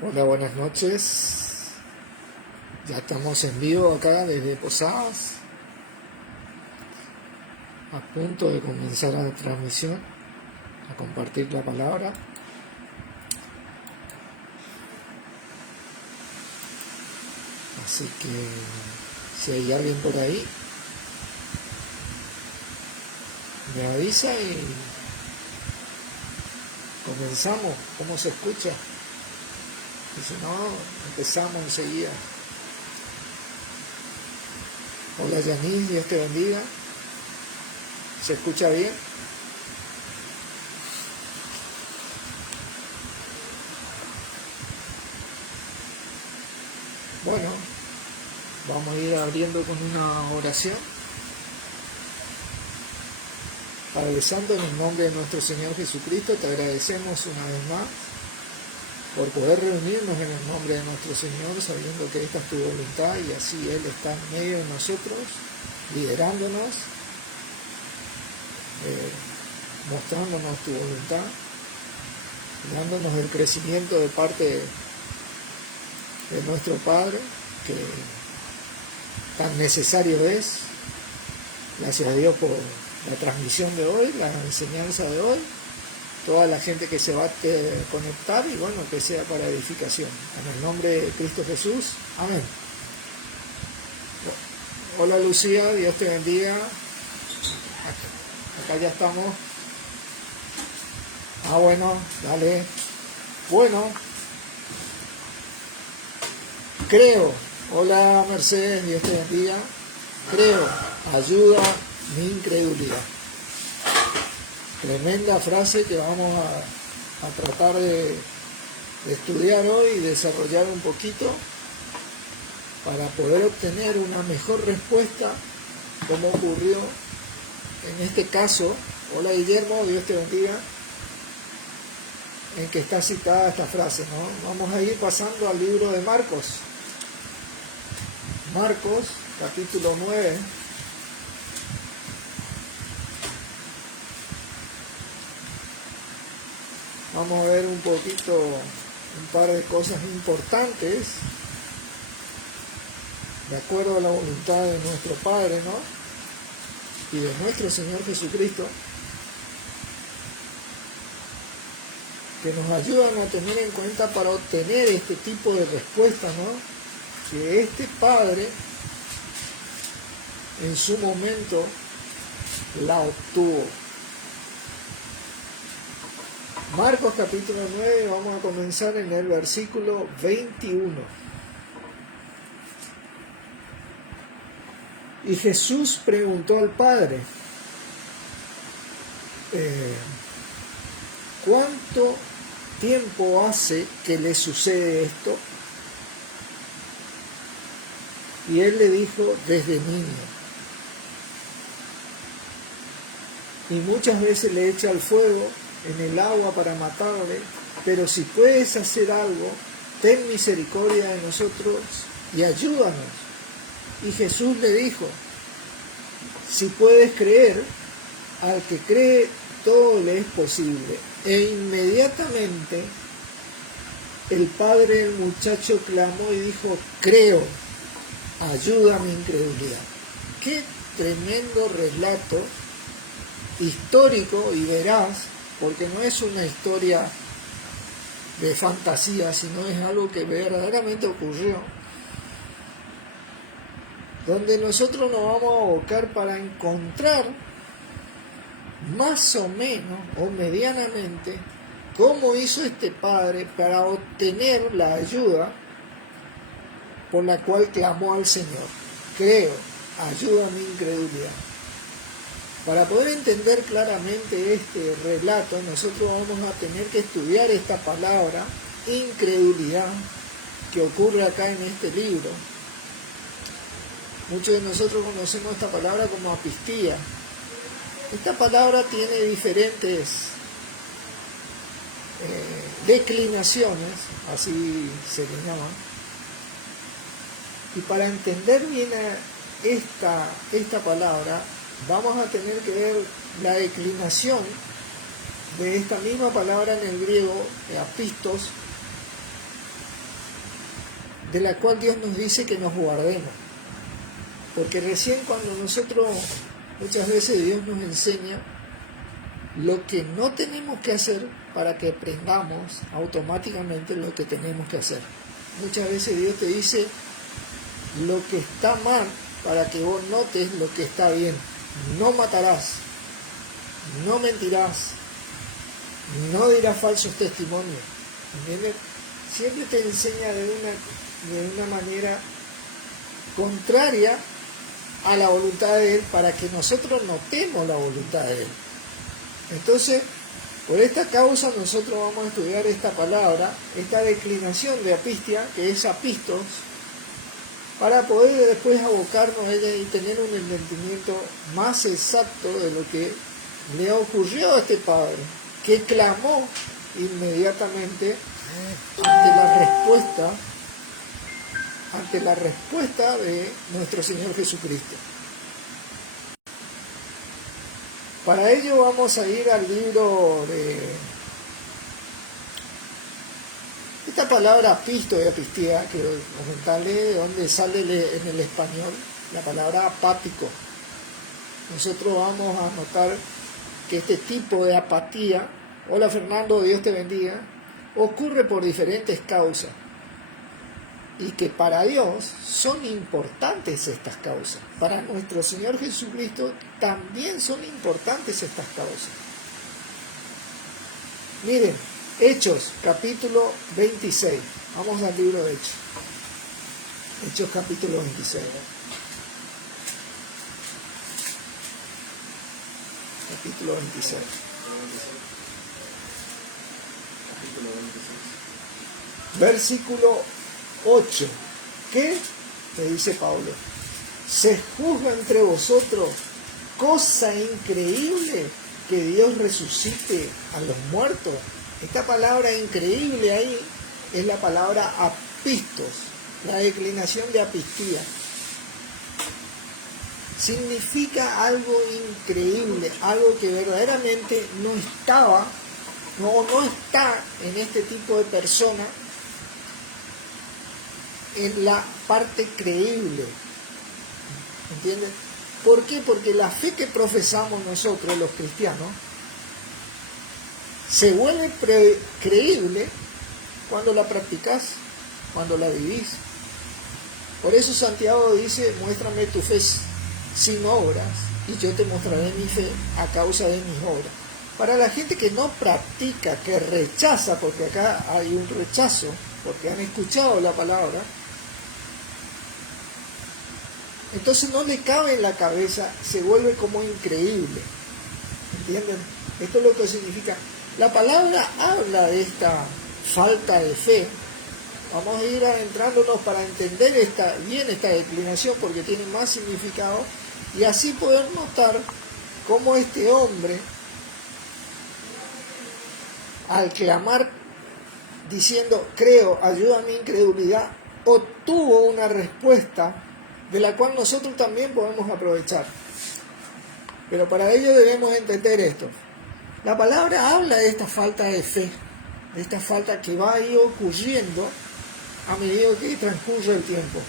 Hola, buenas noches. Ya estamos en vivo acá desde Posadas, a punto de comenzar la transmisión, a compartir la palabra. Así que si hay alguien por ahí, me avisa y comenzamos. ¿Cómo se escucha? Y si no, empezamos enseguida. Hola Yanis, Dios te bendiga. ¿Se escucha bien? Bueno, vamos a ir abriendo con una oración. Padre Santo, en el nombre de nuestro Señor Jesucristo, te agradecemos una vez más por poder reunirnos en el nombre de nuestro Señor, sabiendo que esta es tu voluntad y así Él está en medio de nosotros, liderándonos, mostrándonos tu voluntad, dándonos el crecimiento de parte de nuestro Padre, que tan necesario es. Gracias a Dios por la transmisión de hoy, la enseñanza de hoy, toda la gente que se va a conectar y bueno, que sea para edificación. En el nombre de Cristo Jesús, amén. Hola Lucía, Dios te bendiga. Acá ya estamos. Bueno, dale. Bueno, creo. Hola Mercedes, Dios te bendiga. Creo, ayuda mi incredulidad. Tremenda frase que vamos a tratar de estudiar hoy y desarrollar un poquito para poder obtener una mejor respuesta, como ocurrió en este caso. Hola Guillermo, Dios te bendiga, en que está citada esta frase, ¿no? Vamos a ir pasando al libro de Marcos. Marcos, capítulo 9. Vamos a ver un poquito, un par de cosas importantes, de acuerdo a la voluntad de nuestro Padre, ¿no? Y de nuestro Señor Jesucristo, que nos ayudan a tener en cuenta para obtener este tipo de respuesta, ¿no? Que este Padre en su momento la obtuvo. Marcos capítulo 9, vamos a comenzar en el versículo 21. Y Jesús preguntó al Padre, ¿cuánto tiempo hace que le sucede esto? Y él le dijo, desde niño. Y muchas veces le echa al fuego, en el agua para matarle, pero si puedes hacer algo, ten misericordia de nosotros y ayúdanos. Y Jesús le dijo, si puedes creer, al que cree todo le es posible. E inmediatamente el padre del muchacho clamó y dijo, creo, ayuda a mi incredulidad. Qué tremendo relato histórico y veraz, porque no es una historia de fantasía, sino es algo que verdaderamente ocurrió, donde nosotros nos vamos a abocar para encontrar más o menos o medianamente cómo hizo este padre para obtener la ayuda por la cual clamó al Señor. Creo, ayuda a mi incredulidad. Para poder entender claramente este relato, nosotros vamos a tener que estudiar esta palabra, incredulidad, que ocurre acá en este libro. Muchos de nosotros conocemos esta palabra como apistía. Esta palabra tiene diferentes declinaciones, así se le llama. Y para entender bien esta palabra, vamos a tener que ver la declinación de esta misma palabra en el griego, apistos, de la cual Dios nos dice que nos guardemos. Porque recién cuando nosotros, muchas veces Dios nos enseña lo que no tenemos que hacer para que aprendamos automáticamente lo que tenemos que hacer. Muchas veces Dios te dice lo que está mal para que vos notes lo que está bien. No matarás, no mentirás, no dirás falsos testimonios. ¿Entiendes? Siempre te enseña de una manera contraria a la voluntad de Él para que nosotros notemos la voluntad de Él. Entonces, por esta causa nosotros vamos a estudiar esta palabra, esta declinación de apistia, que es apistos, para poder después abocarnos a ella y tener un entendimiento más exacto de lo que le ocurrió a este padre, que clamó inmediatamente ante la respuesta de nuestro Señor Jesucristo. Para ello vamos a ir al libro de esta palabra apisto y apistía, que comentarle de dónde sale en el español la palabra apático. Nosotros vamos a notar que este tipo de apatía, hola Fernando, Dios te bendiga, ocurre por diferentes causas y que para Dios son importantes estas causas. Para nuestro Señor Jesucristo también son importantes estas causas. Miren, Hechos, capítulo 26. Vamos al libro de Hechos. Hechos, capítulo 26. Capítulo 26. Versículo 8. ¿Qué? Le dice Pablo. Se juzga entre vosotros cosa increíble que Dios resucite a los muertos. Esta palabra increíble ahí es la palabra apistos, la declinación de apistía. Significa algo increíble, algo que verdaderamente no está en este tipo de persona en la parte creíble. ¿Entienden? ¿Por qué? Porque la fe que profesamos nosotros los cristianos se vuelve creíble cuando la practicas, cuando la vivís. Por eso Santiago dice, muéstrame tu fe sin obras y yo te mostraré mi fe a causa de mis obras. Para la gente que no practica, que rechaza, porque acá hay un rechazo, porque han escuchado la palabra, entonces no le cabe en la cabeza, se vuelve como increíble. ¿Entienden? Esto es lo que significa. La palabra habla de esta falta de fe. Vamos a ir adentrándonos para entender bien esta declinación, porque tiene más significado, y así poder notar cómo este hombre, al clamar diciendo, creo, ayuda a mi incredulidad, obtuvo una respuesta de la cual nosotros también podemos aprovechar. Pero para ello debemos entender esto. La palabra habla de esta falta de fe, de esta falta que va a ir ocurriendo a medida que transcurre el tiempo.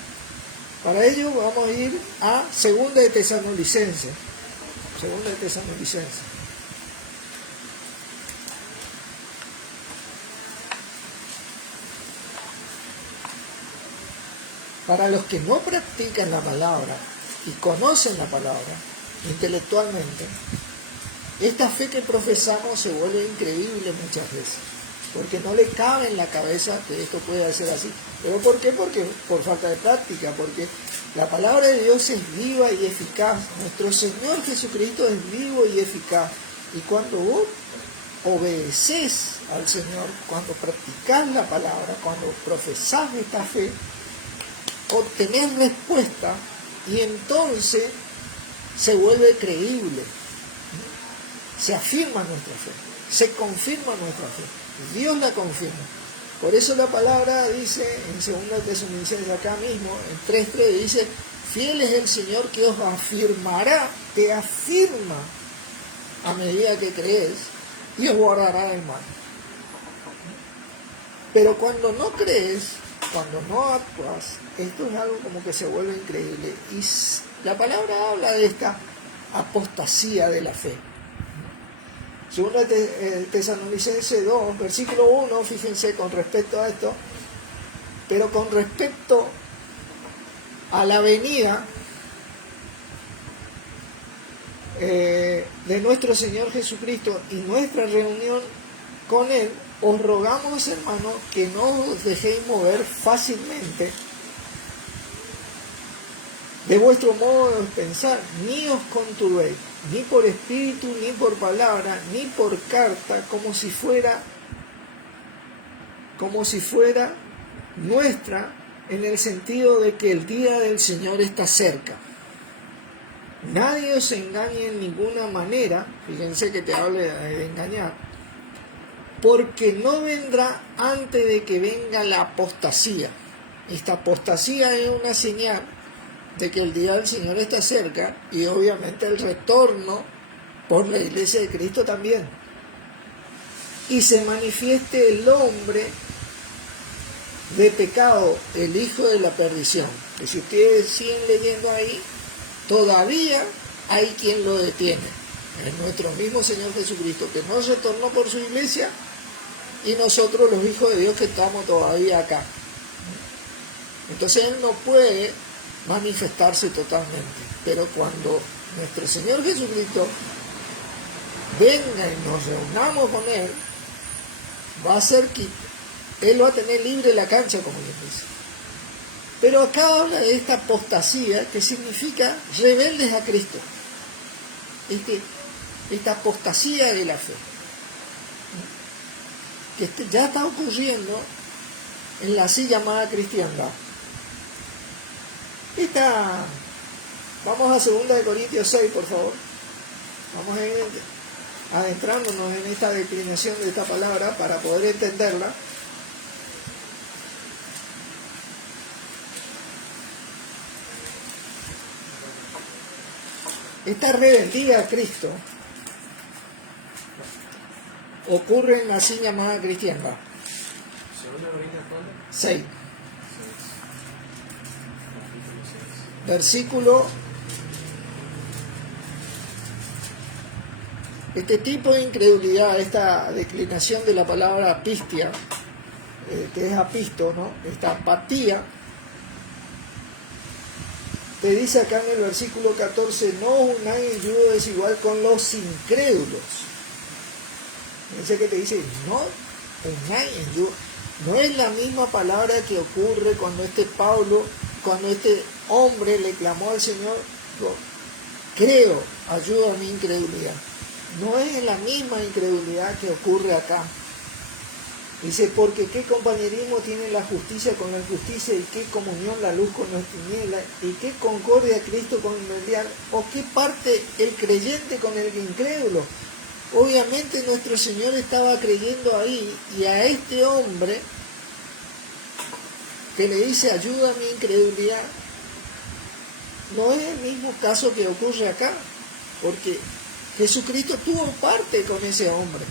Para ello vamos a ir a 2 de Tesalonicenses. 2 de Tesalonicenses. Para los que no practican la palabra y conocen la palabra intelectualmente, esta fe que profesamos se vuelve increíble muchas veces, porque no le cabe en la cabeza que esto pueda ser así. ¿Pero por qué? Porque por falta de práctica, porque la palabra de Dios es viva y eficaz. Nuestro Señor Jesucristo es vivo y eficaz. Y cuando vos obedeces al Señor, cuando practicás la palabra, cuando profesás esta fe, obtenés respuesta y entonces se vuelve creíble. Se afirma nuestra fe, se confirma nuestra fe, Dios la confirma. Por eso la palabra dice en 2 Tesalonicenses acá mismo, en 3:3 dice, fiel es el Señor que os afirmará, te afirma a medida que crees y os guardará del mal. Pero cuando no crees, cuando no actúas, esto es algo como que se vuelve increíble. Y la palabra habla de esta apostasía de la fe. Segunda Tesalonicenses 2, versículo 1, fíjense con respecto a esto, pero con respecto a la venida de nuestro Señor Jesucristo y nuestra reunión con Él, os rogamos, hermanos, que no os dejéis mover fácilmente de vuestro modo de pensar, ni os conturbéis, ni por espíritu, ni por palabra, ni por carta, como si fuera nuestra, en el sentido de que el día del Señor está cerca. Nadie os engañe en ninguna manera, fíjense que te hable de engañar, porque no vendrá antes de que venga la apostasía. Esta apostasía es una señal de que el día del Señor está cerca y obviamente el retorno por la iglesia de Cristo también. Y se manifieste el hombre de pecado, el hijo de la perdición. Que si ustedes siguen leyendo ahí, todavía hay quien lo detiene. Es nuestro mismo Señor Jesucristo, que no retornó por su iglesia, y nosotros los hijos de Dios que estamos todavía acá. Entonces Él no puede manifestarse totalmente, pero cuando nuestro Señor Jesucristo venga y nos reunamos con Él, va a ser que Él va a tener libre la cancha, como les dice. Pero acá habla de esta apostasía, que significa rebeldes a Cristo. Esta apostasía de la fe, que ya está ocurriendo en la así llamada cristiandad. Vamos a 2 Corintios 6, por favor. Vamos adentrándonos en esta declinación de esta palabra para poder entenderla. Esta rebeldía a Cristo ocurre en la así llamada cristiandad. 6. Versículo. Este tipo de incredulidad, esta declinación de la palabra apistia, que es apisto, ¿no? Esta apatía, te dice acá en el versículo 14, no unáis en yugo desigual con los incrédulos. Fíjense que te dice, no unáis en yugo. No es la misma palabra que ocurre cuando cuando este hombre le clamó al Señor, creo, ayuda a mi incredulidad. No es la misma incredulidad que ocurre acá. Dice, porque qué compañerismo tiene la justicia con la injusticia, y qué comunión la luz con las tinieblas, y qué concordia Cristo con el mundial, o qué parte el creyente con el incrédulo. Obviamente nuestro Señor estaba creyendo ahí, y a este hombre que le dice, ayuda a mi incredulidad, no es el mismo caso que ocurre acá, porque Jesucristo tuvo parte con ese hombre.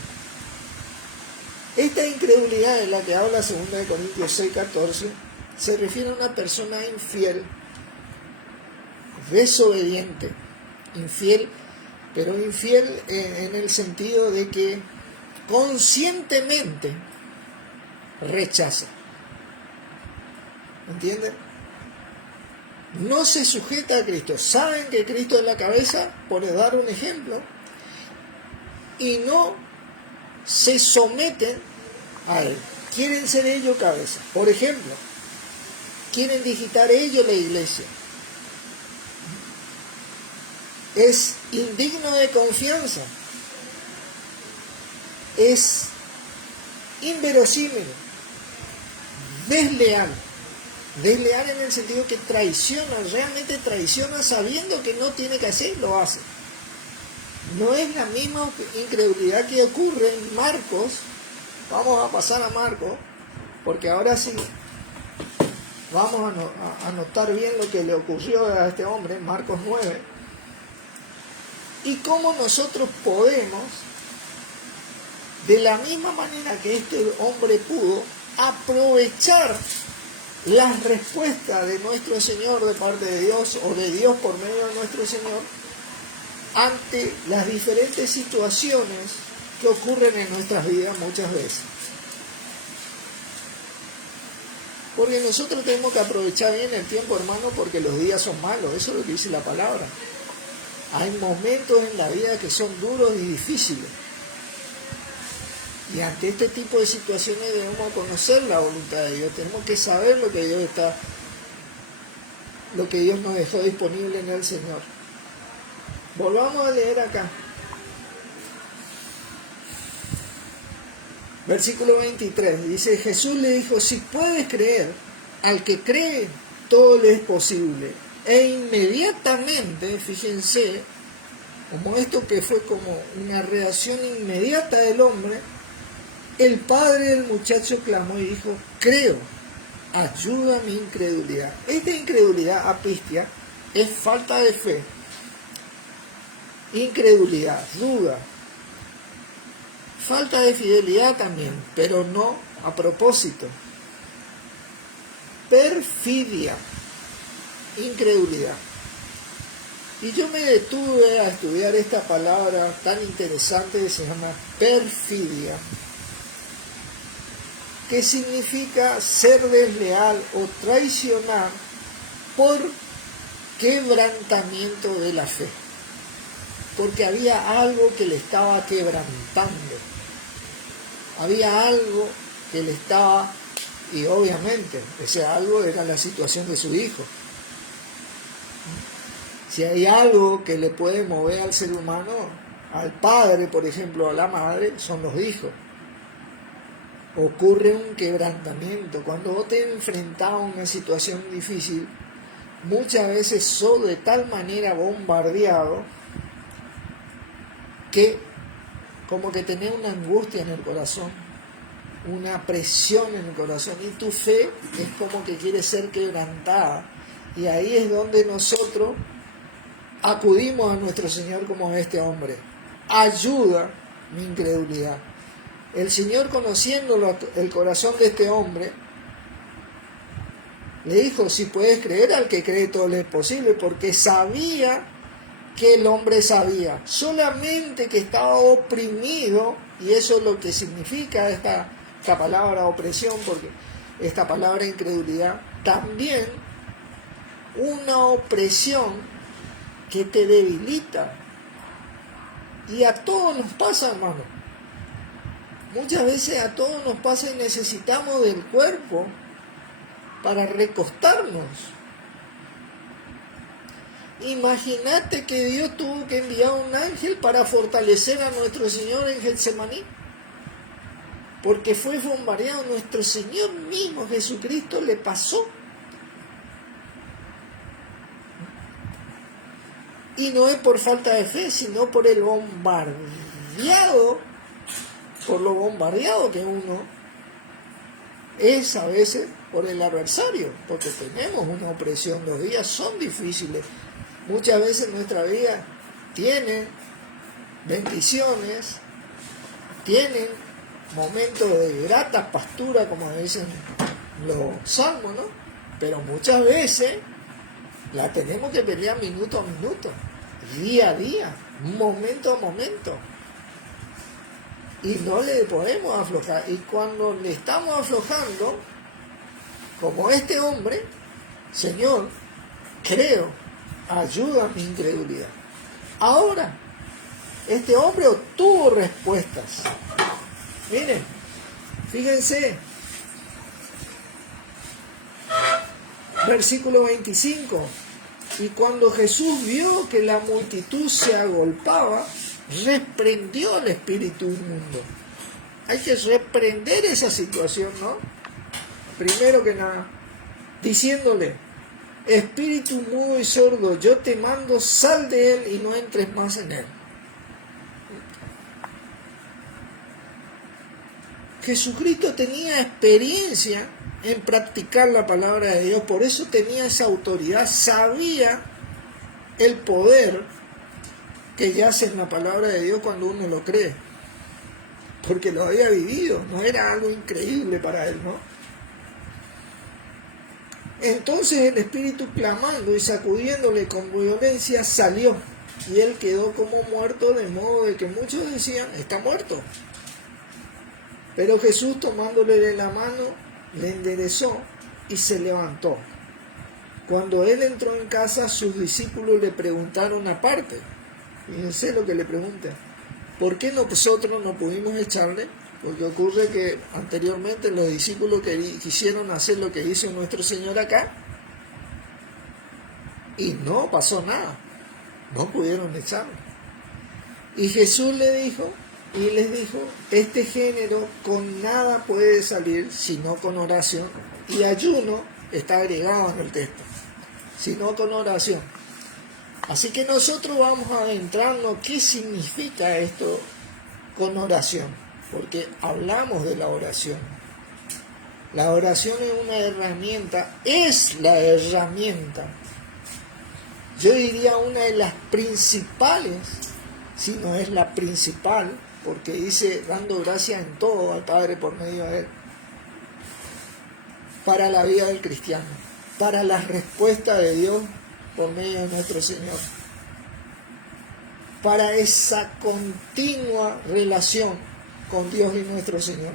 Esta incredulidad de la que habla 2 Corintios 6:14 se refiere a una persona infiel, desobediente, infiel, pero infiel en el sentido de que conscientemente rechaza. ¿Entienden? No se sujeta a Cristo. Saben que Cristo es la cabeza, por dar un ejemplo, y no se someten a Él. Quieren ser ellos cabeza. Por ejemplo, quieren digitar ellos la iglesia. Es indigno de confianza. Es inverosímil. Desleal. Desleal en el sentido que traiciona, realmente traiciona sabiendo que no tiene que hacer, lo hace. No es la misma incredulidad que ocurre en Marcos. Vamos a pasar a Marcos, porque ahora sí vamos a notar bien lo que le ocurrió a este hombre, Marcos 9, y cómo nosotros podemos, de la misma manera que este hombre pudo, aprovechar las respuestas de nuestro Señor de parte de Dios o de Dios por medio de nuestro Señor ante las diferentes situaciones que ocurren en nuestras vidas muchas veces. Porque nosotros tenemos que aprovechar bien el tiempo, hermano, porque los días son malos, eso es lo que dice la palabra. Hay momentos en la vida que son duros y difíciles. Y ante este tipo de situaciones debemos conocer la voluntad de Dios, tenemos que saber lo que Dios nos dejó disponible en el Señor. Volvamos a leer acá. Versículo 23, dice, Jesús le dijo, si puedes creer, al que cree, todo le es posible. E inmediatamente, fíjense, como esto que fue como una reacción inmediata del hombre, el padre del muchacho clamó y dijo, creo, ayuda a mi incredulidad. Esta incredulidad apistia es falta de fe, incredulidad, duda, falta de fidelidad también, pero no a propósito. Perfidia, incredulidad. Y yo me detuve a estudiar esta palabra tan interesante que se llama perfidia, que significa ser desleal o traicionar por quebrantamiento de la fe. Porque había algo que le estaba quebrantando. Había algo que le estaba, y obviamente ese algo era la situación de su hijo. Si hay algo que le puede mover al ser humano, al padre, por ejemplo, a la madre, son los hijos. Ocurre un quebrantamiento. Cuando vos te enfrentás a una situación difícil, muchas veces sos de tal manera bombardeado que como que tenés una angustia en el corazón, una presión en el corazón, y tu fe es como que quiere ser quebrantada. Y ahí es donde nosotros acudimos a nuestro Señor como este hombre. Ayuda mi incredulidad. El Señor, conociendo el corazón de este hombre, le dijo, si puedes creer, al que cree todo le es posible, porque sabía que el hombre sabía, solamente que estaba oprimido, y eso es lo que significa esta palabra opresión, porque esta palabra incredulidad, también una opresión que te debilita. Y a todos nos pasa, hermano. Muchas veces a todos nos pasa y necesitamos del cuerpo para recostarnos. Imagínate que Dios tuvo que enviar un ángel para fortalecer a nuestro Señor en Getsemaní, porque fue bombardeado. Nuestro Señor mismo, Jesucristo, le pasó. Y no es por falta de fe, sino por el bombardeado, por lo bombardeado que uno es a veces por el adversario, porque tenemos una opresión, los días son difíciles. Muchas veces nuestra vida tiene bendiciones, tienen momentos de grata pastura, como dicen los salmos, ¿no? Pero muchas veces la tenemos que pelear minuto a minuto, día a día, momento a momento. Y no le podemos aflojar. Y cuando le estamos aflojando, como este hombre, Señor, creo, ayuda a mi incredulidad. Ahora, este hombre obtuvo respuestas. Miren, fíjense, versículo 25. Y cuando Jesús vio que la multitud se agolpaba, reprendió al espíritu inmundo. Hay que reprender esa situación, ¿no? Primero que nada, diciéndole, espíritu mudo y sordo, yo te mando, sal de él y no entres más en él. Jesucristo tenía experiencia en practicar la palabra de Dios, por eso tenía esa autoridad, sabía el poder que yace en la palabra de Dios cuando uno lo cree, porque lo había vivido, no era algo increíble para él, ¿no? Entonces el espíritu, clamando y sacudiéndole con violencia, salió, y él quedó como muerto, de modo de que muchos decían: está muerto. Pero Jesús, tomándole de la mano, le enderezó y se levantó. Cuando él entró en casa, sus discípulos le preguntaron aparte. Fíjense lo que le preguntan: ¿por qué nosotros no pudimos echarle? Porque ocurre que anteriormente los discípulos quisieron hacer lo que hizo nuestro Señor acá, y no pasó nada, no pudieron echarlo. Y Jesús les dijo: este género con nada puede salir sino con oración y ayuno. Está agregado en el texto, sino con oración. Así que nosotros vamos a adentrarnos qué significa esto con oración, porque hablamos de la oración. La oración es una herramienta, es la herramienta, yo diría una de las principales, si no es la principal, porque dice: dando gracias en todo al Padre por medio de él, para la vida del cristiano, para la respuesta de Dios por medio de nuestro Señor, para esa continua relación con Dios y nuestro Señor.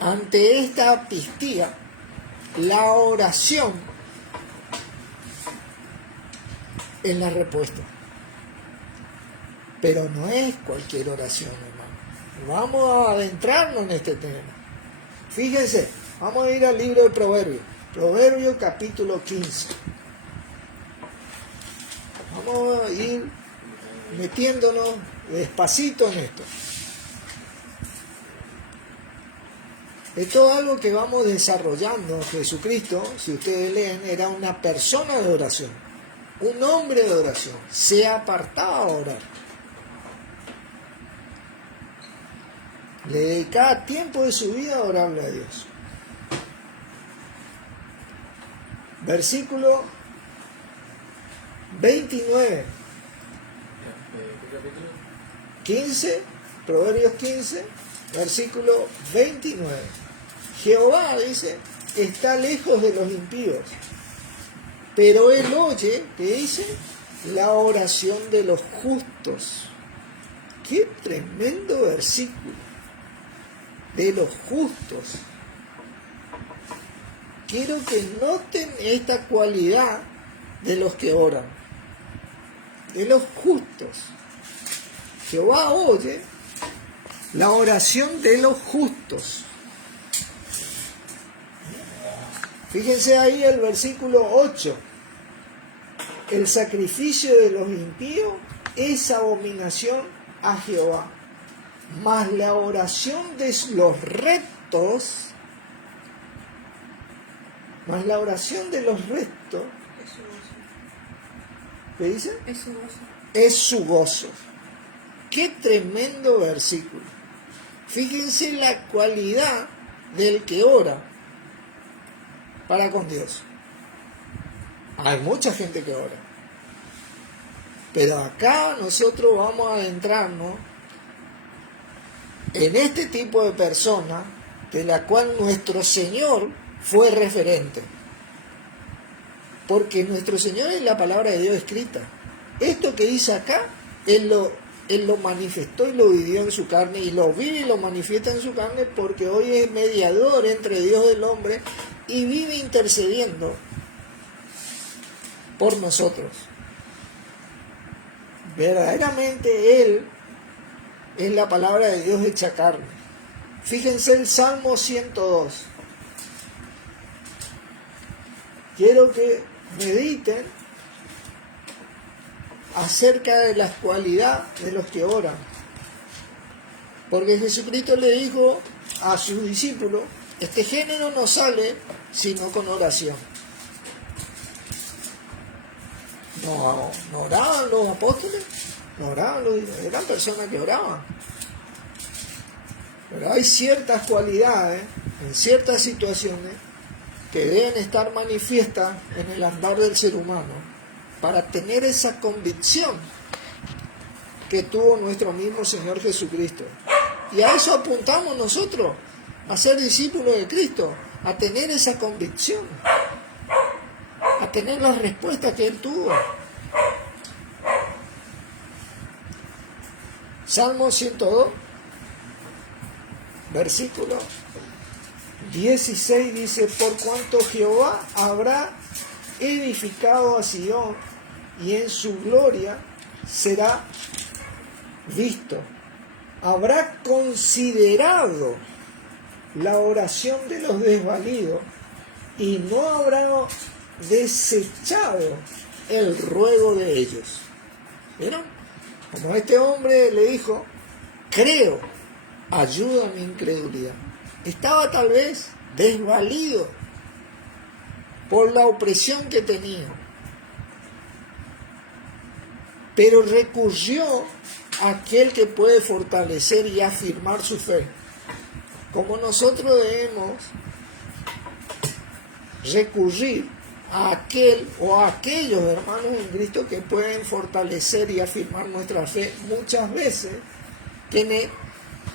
Ante esta apistía, la oración es la respuesta. Pero no es cualquier oración, hermano. Vamos a adentrarnos en este tema. Fíjense, vamos a ir al libro de Proverbios. Proverbios capítulo 15. Vamos a ir metiéndonos despacito en esto. Esto es algo que vamos desarrollando. Jesucristo, si ustedes leen, era una persona de oración, un hombre de oración, se apartaba a orar. Le dedicaba tiempo de su vida a orarle a Dios. Versículo 29. 15, Proverbios 15, versículo 29. Jehová, dice, está lejos de los impíos, pero él oye, ¿qué dice? La oración de los justos. Qué tremendo versículo. De los justos. Quiero que noten esta cualidad de los que oran, de los justos. Jehová oye la oración de los justos. Fíjense ahí el versículo 8. El sacrificio de los impíos es abominación a Jehová, mas la oración de los rectos, ¿qué dice? Es su gozo. Qué tremendo versículo. Fíjense la cualidad del que ora para con Dios. Hay mucha gente que ora, pero acá nosotros vamos a adentrarnos en este tipo de persona de la cual nuestro Señor fue referente, porque nuestro Señor es la palabra de Dios escrita. Esto que dice acá, Él lo manifestó y lo vivió en su carne, y lo vive y lo manifiesta en su carne, porque hoy es mediador entre Dios y el hombre y vive intercediendo por nosotros. Verdaderamente Él es la palabra de Dios hecha carne. Fíjense el Salmo 102. Quiero que mediten acerca de la cualidad de los que oran. Porque Jesucristo le dijo a sus discípulos: este género no sale sino con oración. No oraban los apóstoles, no oraban eran personas que oraban. Pero hay ciertas cualidades, en ciertas situaciones, que deben estar manifiestas en el andar del ser humano para tener esa convicción que tuvo nuestro mismo Señor Jesucristo. Y a eso apuntamos nosotros, a ser discípulos de Cristo, a tener esa convicción, a tener la respuesta que él tuvo. Salmo 102, versículo 16 dice: por cuanto Jehová habrá edificado a Sión, y en su gloria será visto. Habrá considerado la oración de los desvalidos, y no habrá desechado el ruego de ellos. ¿Vieron? Como este hombre le dijo: creo, ayuda a mi incredulidad. Estaba tal vez desvalido por la opresión que tenía, pero recurrió a aquel que puede fortalecer y afirmar su fe. Como nosotros debemos recurrir a aquel o a aquellos hermanos en Cristo que pueden fortalecer y afirmar nuestra fe muchas veces, que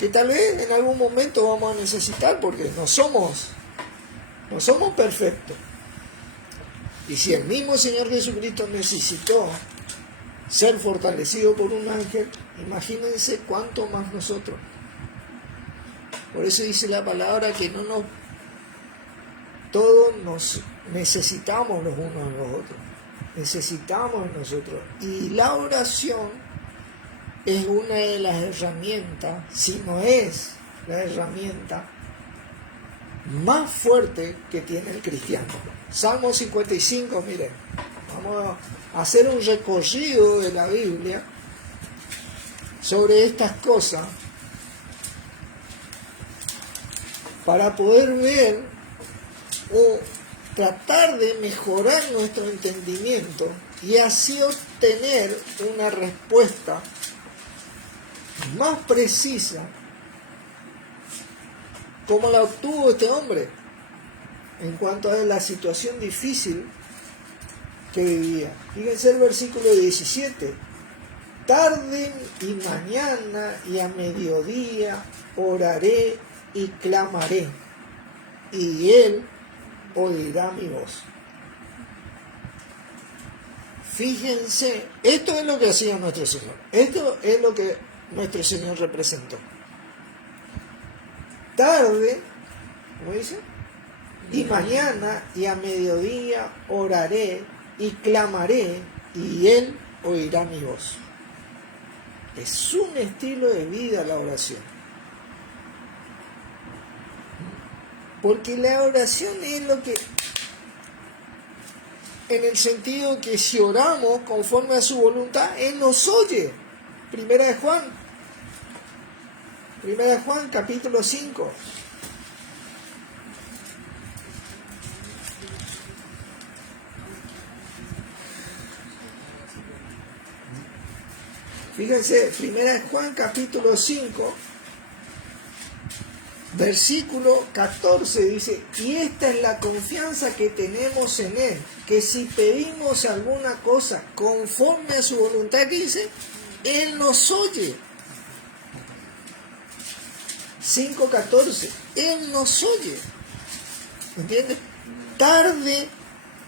tal vez en algún momento vamos a necesitar, porque no somos perfectos. Y si el mismo Señor Jesucristo necesitó ser fortalecido por un ángel, imagínense cuánto más nosotros. Por eso dice la palabra que todos nos necesitamos los unos a los otros. Necesitamos nosotros. Y la oración es una de las herramientas, si no es la herramienta más fuerte que tiene el cristiano. Salmo 55, miren, vamos a hacer un recorrido de la Biblia sobre estas cosas para poder ver o tratar de mejorar nuestro entendimiento y así obtener una respuesta más precisa como la obtuvo este hombre en cuanto a la situación difícil que vivía. Fíjense el versículo 17: tarde y mañana y a mediodía oraré y clamaré, y él oirá mi voz. Fíjense, esto es lo que hacía nuestro Señor. Esto es lo que nuestro Señor representó. Tarde, ¿cómo dice? Y mañana y a mediodía oraré y clamaré, y él oirá mi voz. Es un estilo de vida la oración. Porque la oración es lo que, en el sentido que si oramos conforme a su voluntad, él nos oye. Primera de Juan, capítulo 5. Fíjense, Primera de Juan, capítulo 5, versículo 14 dice: y esta es la confianza que tenemos en él, que si pedimos alguna cosa conforme a su voluntad, ¿qué dice? Él nos oye. 5:14, él nos oye. ¿Entiendes? Tarde,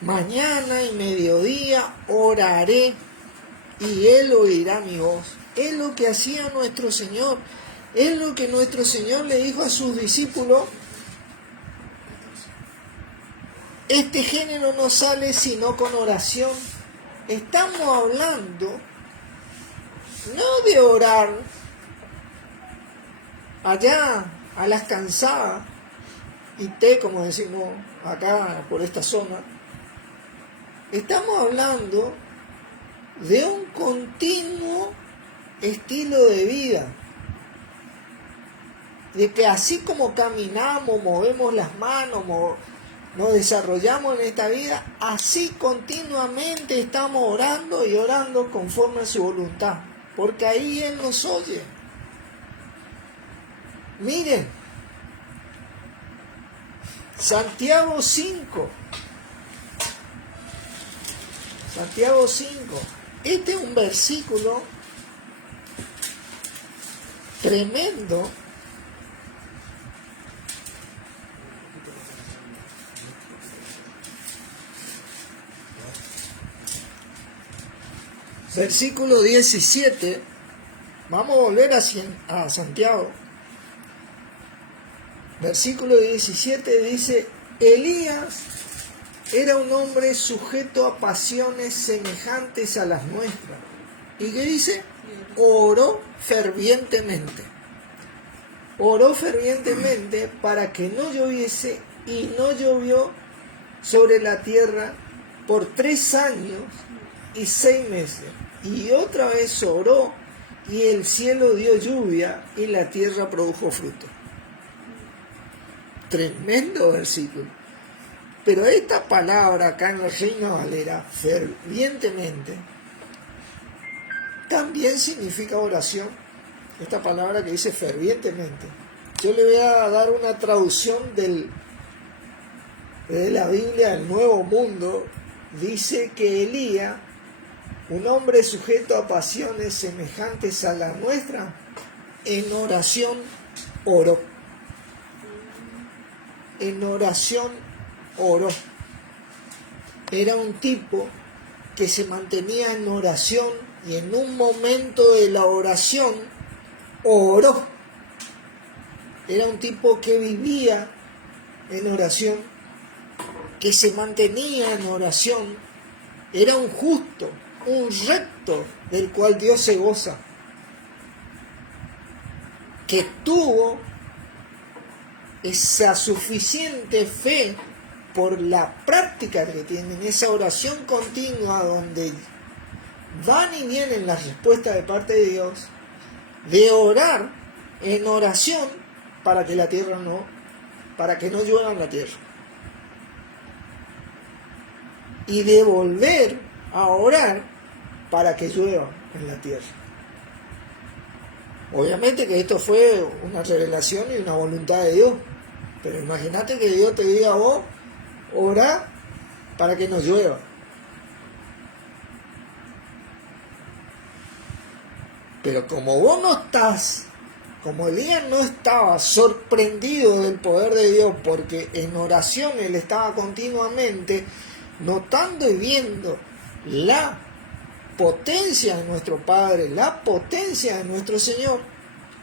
mañana y mediodía oraré, y él oirá mi voz. Es lo que hacía nuestro Señor. Es lo que nuestro Señor le dijo a sus discípulos: este género no sale sino con oración. Estamos hablando no de orar allá a las cansadas y como decimos acá por esta zona. Estamos hablando de un continuo estilo de vida, de que así como caminamos, movemos las manos, nos desarrollamos en esta vida, así continuamente estamos orando y orando conforme a su voluntad, porque ahí él nos oye. Miren, Santiago 5. Este es un versículo tremendo Versículo 17, vamos a volver a Santiago. Versículo 17 dice, Elías era un hombre sujeto a pasiones semejantes a las nuestras. ¿Y qué dice? Oró fervientemente. Oró fervientemente para que no lloviese, y no llovió sobre la tierra por 3 años y 6 meses. Y otra vez oró, y el cielo dio lluvia, y la tierra produjo fruto. Tremendo versículo. Pero esta palabra acá en la Reina Valera, fervientemente, también significa oración. Esta palabra que dice fervientemente. Yo le voy a dar una traducción de la Biblia del Nuevo Mundo. Dice que Elías, un hombre sujeto a pasiones semejantes a la nuestra, en oración oró. En oración oró. Era un tipo que se mantenía en oración, y en un momento de la oración oró. Era un tipo que vivía en oración, que se mantenía en oración. Era un justo, un recto, del cual Dios se goza, que tuvo esa suficiente fe por la práctica que tienen, esa oración continua donde van y vienen las respuestas de parte de Dios, de orar en oración para que la tierra para que no llueva en la tierra, y de volver a orar para que llueva en la tierra. Obviamente que esto fue una revelación y una voluntad de Dios, pero imagínate que Dios te diga a vos, orá para que no llueva. Pero como vos no estás, como Elías no estaba sorprendido del poder de Dios, porque en oración él estaba continuamente notando y viendo la potencia de nuestro Padre, la potencia de nuestro Señor,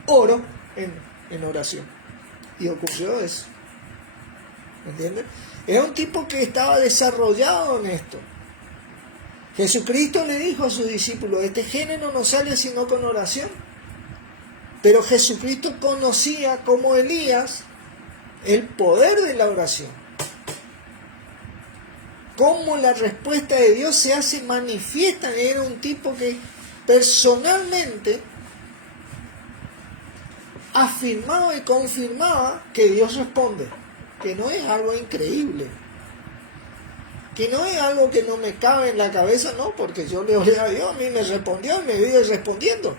oró en oración. Y ocurrió eso. ¿Me entiendes? Era un tipo que estaba desarrollado en esto. Jesucristo le dijo a sus discípulos, este género no sale sino con oración. Pero Jesucristo conocía como Elías el poder de la oración. Cómo la respuesta de Dios se hace manifiesta. Era un tipo que personalmente afirmaba y confirmaba que Dios responde. Que no es algo increíble. Que no es algo que no me cabe en la cabeza, no, porque yo le oré a Dios, a mí me respondió y me vive respondiendo.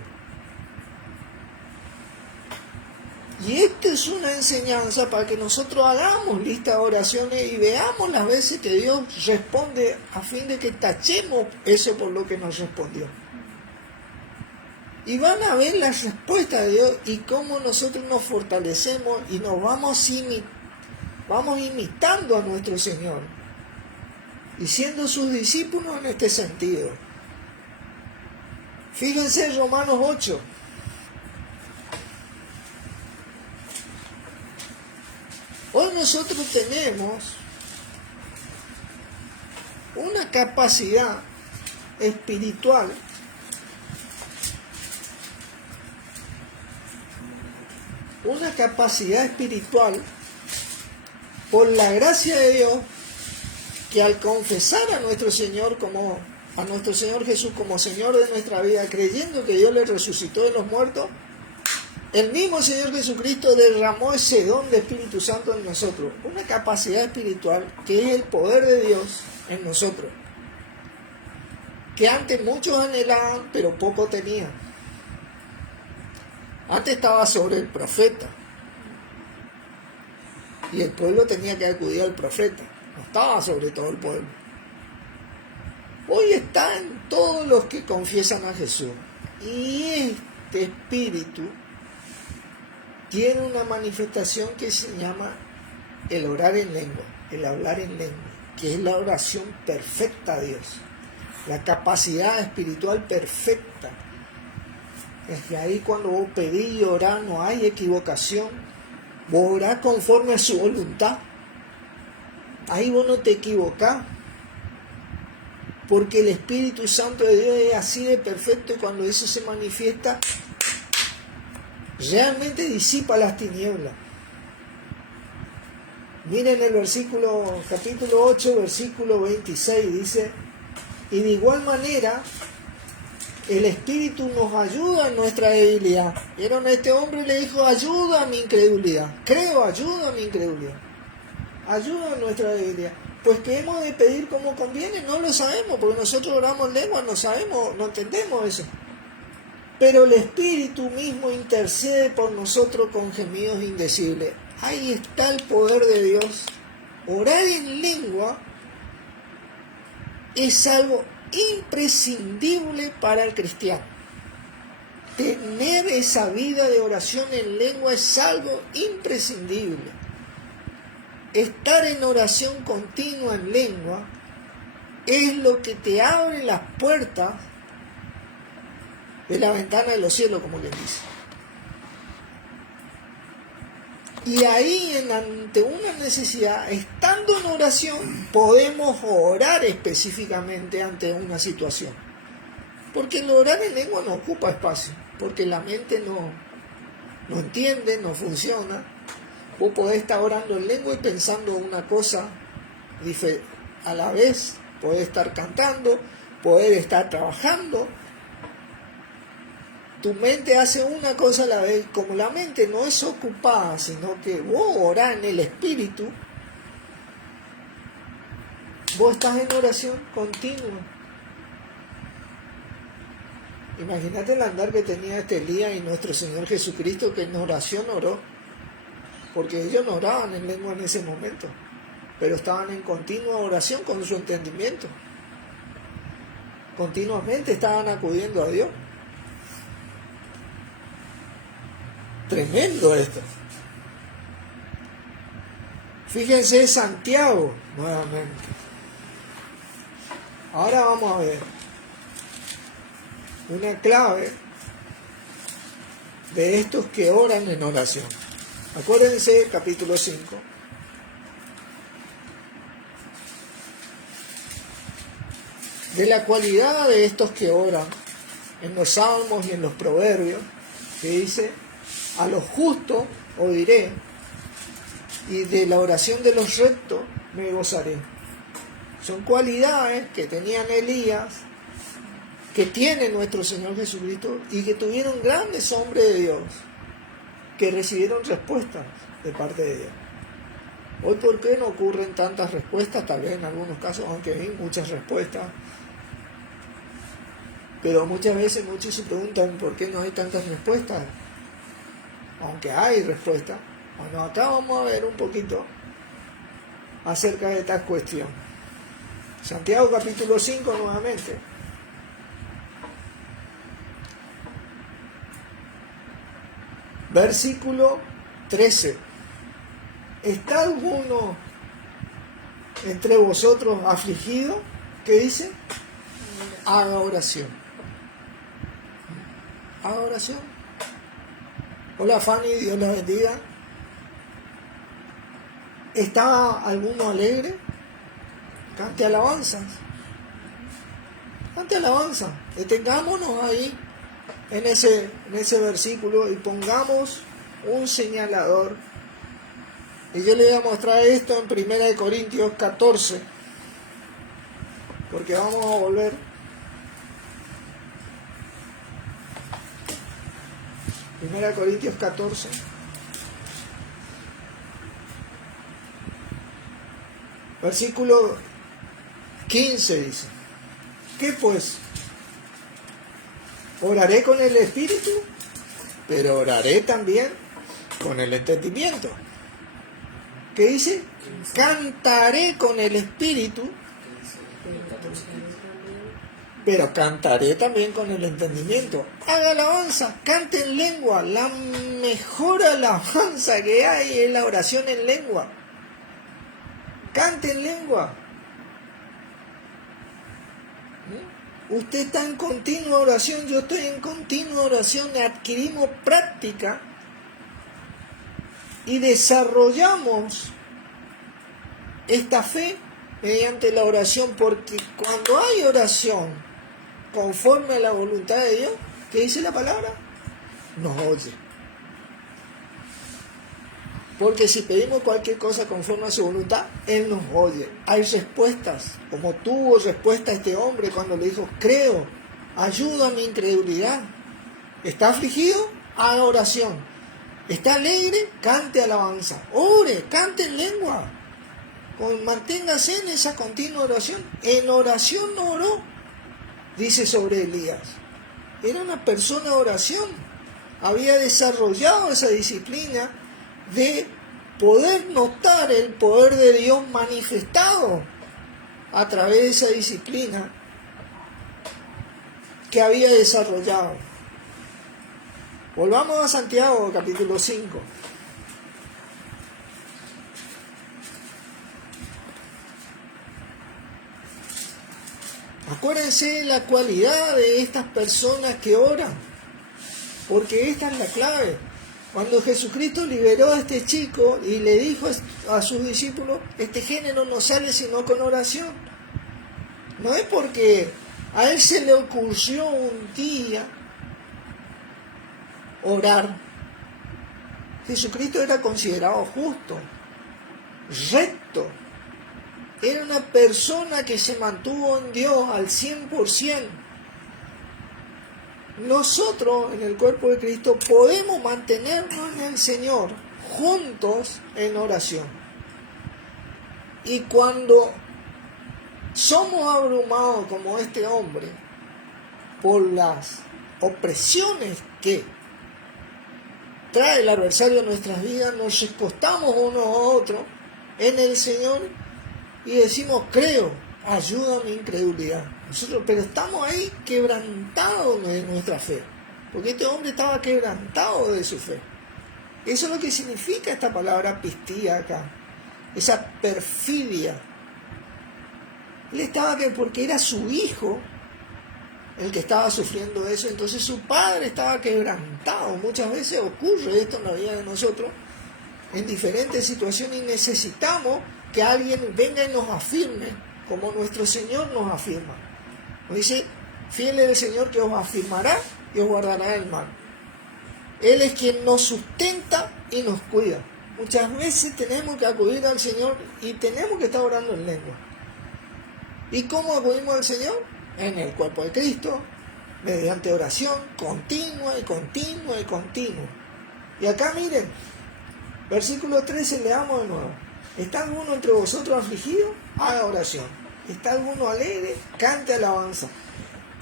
Y esta es una enseñanza para que nosotros hagamos lista de oraciones y veamos las veces que Dios responde, a fin de que tachemos eso por lo que nos respondió. Y van a ver las respuestas de Dios y cómo nosotros nos fortalecemos y nos vamos imitando a nuestro Señor y siendo sus discípulos en este sentido. Fíjense en Romanos 8. Hoy nosotros tenemos una capacidad espiritual por la gracia de Dios, que al confesar a nuestro Señor Jesús como Señor de nuestra vida, creyendo que Dios le resucitó de los muertos, el mismo Señor Jesucristo derramó ese don de Espíritu Santo en nosotros, una capacidad espiritual que es el poder de Dios en nosotros, que antes muchos anhelaban, pero poco tenían. Antes estaba sobre el profeta, y el pueblo tenía que acudir al profeta, no estaba sobre todo el pueblo. Hoy está en todos los que confiesan a Jesús, y este espíritu tiene una manifestación que se llama el hablar en lengua, que es la oración perfecta a Dios. la capacidad espiritual perfecta. Es que ahí cuando vos pedís y orás no hay equivocación. Vos orás conforme a su voluntad. Ahí vos no te equivocás. Porque el Espíritu Santo de Dios es así de perfecto y cuando eso se manifiesta, realmente disipa las tinieblas. Miren el versículo, capítulo 8, versículo 26, dice: y de igual manera, el Espíritu nos ayuda en nuestra debilidad. ¿Vieron? Este hombre le dijo: ayuda a mi incredulidad. Creo, ayuda a mi incredulidad. Ayuda a nuestra debilidad. Pues que hemos de pedir como conviene, no lo sabemos, porque nosotros oramos en lengua, no sabemos, no entendemos eso. Pero el Espíritu mismo intercede por nosotros con gemidos indecibles. Ahí está el poder de Dios. Orar en lengua es algo imprescindible para el cristiano. Tener esa vida de oración en lengua es algo imprescindible. Estar en oración continua en lengua es lo que te abre las puertas de la ventana de los cielos, como les dice. Y ahí, ante una necesidad, estando en oración, podemos orar específicamente ante una situación. Porque el orar en lengua no ocupa espacio, porque la mente no entiende, no funciona. Vos podés estar orando en lengua y pensando una cosa a la vez, podés estar cantando, podés estar trabajando. Tu mente hace una cosa a la vez. Como la mente no es ocupada, sino que vos orás en el Espíritu, vos estás en oración continua. Imagínate el andar que tenía este Elías y nuestro Señor Jesucristo, que en oración oró, porque ellos no oraban en lengua en ese momento, pero estaban en continua oración con su entendimiento. Continuamente estaban acudiendo a Dios. Tremendo esto. Fíjense Santiago nuevamente. Ahora vamos a ver una clave de estos que oran en oración. Acuérdense, capítulo 5. De la cualidad de estos que oran en los salmos y en los proverbios, que dice: a los justos oiré, y de la oración de los rectos me gozaré. Son cualidades que tenían Elías, que tiene nuestro Señor Jesucristo, y que tuvieron grandes hombres de Dios, que recibieron respuestas de parte de Dios. Hoy, ¿por qué no ocurren tantas respuestas? Tal vez en algunos casos, aunque hay muchas respuestas. Pero muchas veces muchos se preguntan por qué no hay tantas respuestas. Aunque hay respuestas. Bueno, acá vamos a ver un poquito acerca de esta cuestión. Santiago capítulo 5 nuevamente. Versículo 13. ¿Está alguno entre vosotros afligido? ¿Qué dice? Haga oración. Haga oración. Hola Fanny, Dios la bendiga. ¿Está alguno alegre? Cante alabanzas. Cante alabanza. Detengámonos ahí en ese versículo y pongamos un señalador. Y yo le voy a mostrar esto en 1 Corintios 14. Porque vamos a volver. 1 Corintios 14. Versículo 15 dice: ¿qué pues? Oraré con el espíritu, pero oraré también con el entendimiento. ¿Qué dice? Cantaré con el espíritu, pero cantaré también con el entendimiento. Haga alabanza, cante en lengua. La mejor alabanza que hay es la oración en lengua. Cante en lengua. Usted está en continua oración, yo estoy en continua oración, adquirimos práctica y desarrollamos esta fe mediante la oración, porque cuando hay oración conforme a la voluntad de Dios, ¿qué dice la palabra? Nos oye. Porque si pedimos cualquier cosa conforme a su voluntad, Él nos oye. Hay respuestas, como tuvo respuesta este hombre cuando le dijo, creo, ayuda a mi incredulidad. ¿Está afligido? Haga oración. ¿Está alegre? Cante alabanza. Ore, cante en lengua. Manténgase en esa continua oración. En oración no oró, dice sobre Elías. Era una persona de oración. Había desarrollado esa disciplina de poder notar el poder de Dios manifestado a través de esa disciplina que había desarrollado. Volvamos a Santiago, capítulo 5. Acuérdense de la cualidad de estas personas que oran, porque esta es la clave. Cuando Jesucristo liberó a este chico y le dijo a sus discípulos, este género no sale sino con oración. No es porque a él se le ocurrió un día orar. Jesucristo era considerado justo, recto. Era una persona que se mantuvo en Dios al 100%. Nosotros en el cuerpo de Cristo podemos mantenernos en el Señor juntos en oración. Y cuando somos abrumados como este hombre por las opresiones que trae el adversario a nuestras vidas, nos recostamos unos a otros en el Señor y decimos, creo, ayuda a mi incredulidad. Nosotros, pero estamos ahí quebrantados de nuestra fe, porque este hombre estaba quebrantado de su fe. Eso es lo que significa esta palabra pistía acá, esa perfidia. Él estaba porque era su hijo el que estaba sufriendo eso, entonces su padre estaba quebrantado. Muchas veces ocurre esto en la vida de nosotros, en diferentes situaciones, y necesitamos que alguien venga y nos afirme, como nuestro Señor nos afirma. Nos dice, fiel es el Señor que os afirmará y os guardará del mal. Él es quien nos sustenta y nos cuida. Muchas veces tenemos que acudir al Señor y tenemos que estar orando en lengua. ¿Y cómo acudimos al Señor? En el cuerpo de Cristo, mediante oración continua y continua y continua. Y acá miren, versículo 13, leamos de nuevo. ¿Está alguno entre vosotros afligido? Haga oración. ¿Está alguno alegre? Cante alabanza.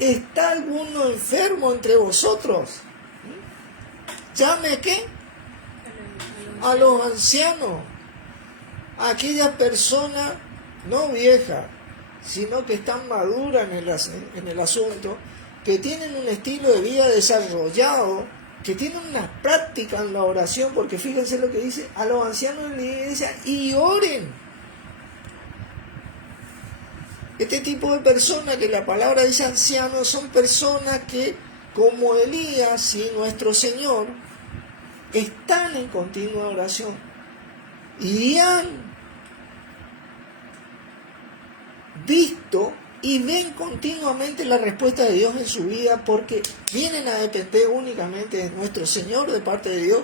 ¿Está alguno enfermo entre vosotros? ¿Llame qué? A los ancianos. A aquella persona no vieja, sino que están maduras en el asunto, que tienen un estilo de vida desarrollado, que tienen una práctica en la oración, porque fíjense lo que dice, a los ancianos de la iglesia, y oren. Este tipo de personas, que la palabra dice ancianos, son personas que, como Elías y nuestro Señor, están en continua oración y han visto y ven continuamente la respuesta de Dios en su vida, porque vienen a depender únicamente de nuestro Señor, de parte de Dios,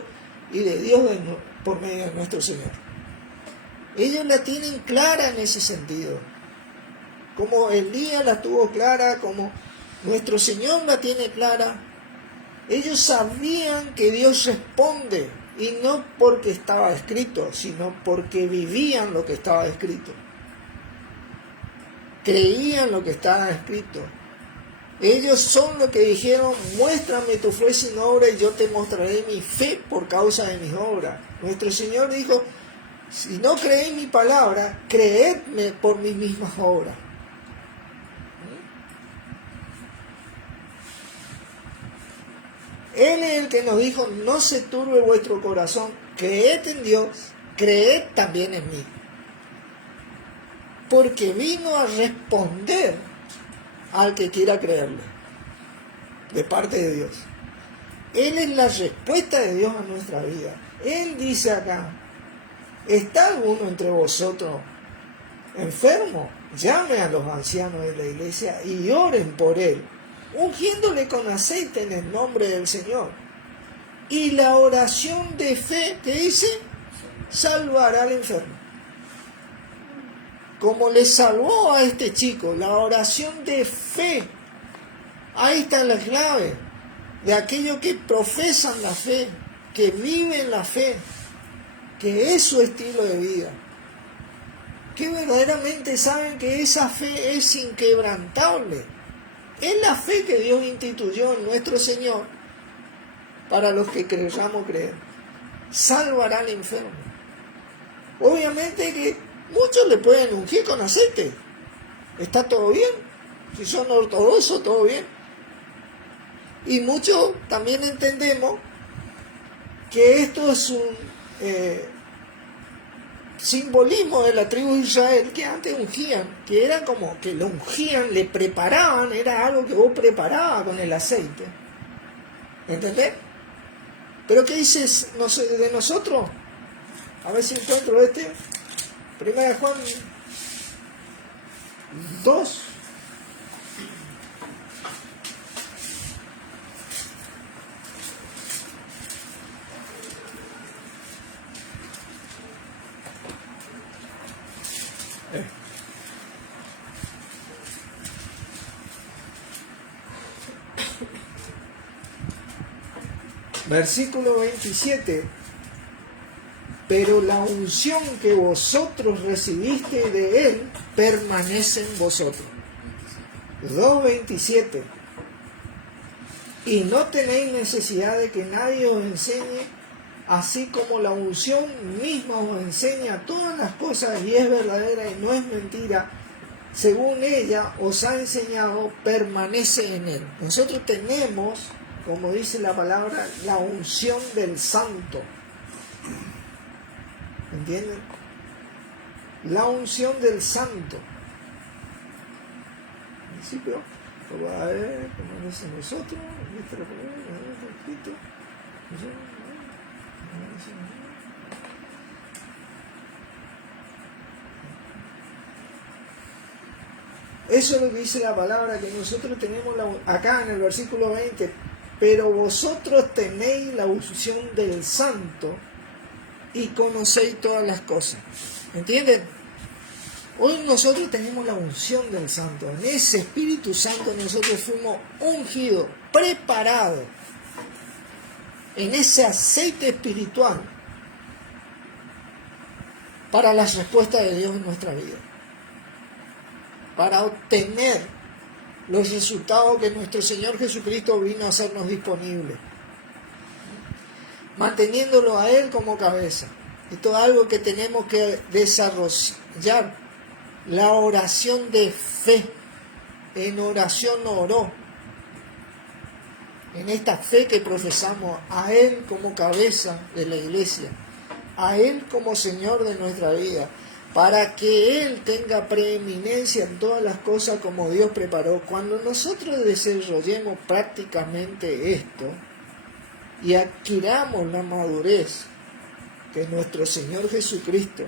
y de Dios por medio de nuestro Señor. Ellos la tienen clara en ese sentido, como Elías la tuvo clara, como nuestro Señor la tiene clara. Ellos sabían que Dios responde, y no porque estaba escrito, sino porque vivían lo que estaba escrito. Creían lo que estaba escrito. Ellos son los que dijeron, muéstrame tu fe sin obra y yo te mostraré mi fe por causa de mis obras. Nuestro Señor dijo, si no creéis mi palabra, creedme por mis mismas obras. Él es el que nos dijo, no se turbe vuestro corazón, creed en Dios, creed también en mí. Porque vino a responder al que quiera creerle, de parte de Dios. Él es la respuesta de Dios a nuestra vida. Él dice acá, ¿está alguno entre vosotros enfermo? Llame a los ancianos de la iglesia y oren por él, ungiéndole con aceite en el nombre del Señor. Y la oración de fe, ¿qué dice? Salvará al enfermo. Como le salvó a este chico, la oración de fe. Ahí está la clave de aquellos que profesan la fe, que viven la fe, que es su estilo de vida, que verdaderamente saben que esa fe es inquebrantable. Es la fe que Dios instituyó en nuestro Señor para los que creyamos creer. Salvará al enfermo. Obviamente que muchos le pueden ungir con aceite. ¿Está todo bien? Si son ortodoxos, todo bien. Y muchos también entendemos que esto es un simbolismo de la tribu de Israel, que antes ungían, que era como que lo ungían, le preparaban, era algo que vos preparabas con el aceite. ¿Entendés? Pero ¿qué dices de nosotros? A ver si encuentro este. Primera de Juan 2. Versículo 27. Pero la unción que vosotros recibiste de él permanece en vosotros. 2:27. Y no tenéis necesidad de que nadie os enseñe, así como la unción misma os enseña todas las cosas y es verdadera y no es mentira. Según ella os ha enseñado, permanece en él. Nosotros tenemos, como dice la palabra, la unción del Santo. ¿Entienden? La unción del Santo. Sí, pero a ver, permanece en nosotros, Cristo. Eso es lo que dice la palabra, que nosotros tenemos acá en el versículo 20, pero vosotros tenéis la unción del Santo y conocéis todas las cosas. ¿Entienden? Hoy nosotros tenemos la unción del Santo. En ese Espíritu Santo nosotros fuimos ungidos, preparados, en ese aceite espiritual para las respuestas de Dios en nuestra vida, para obtener los resultados que nuestro Señor Jesucristo vino a hacernos disponibles, manteniéndolo a Él como cabeza. Esto es algo que tenemos que desarrollar. La oración de fe. En oración oró. En esta fe que profesamos a Él como cabeza de la iglesia, a Él como Señor de nuestra vida, para que Él tenga preeminencia en todas las cosas como Dios preparó. Cuando nosotros desarrollemos prácticamente esto y adquiramos la madurez que nuestro Señor Jesucristo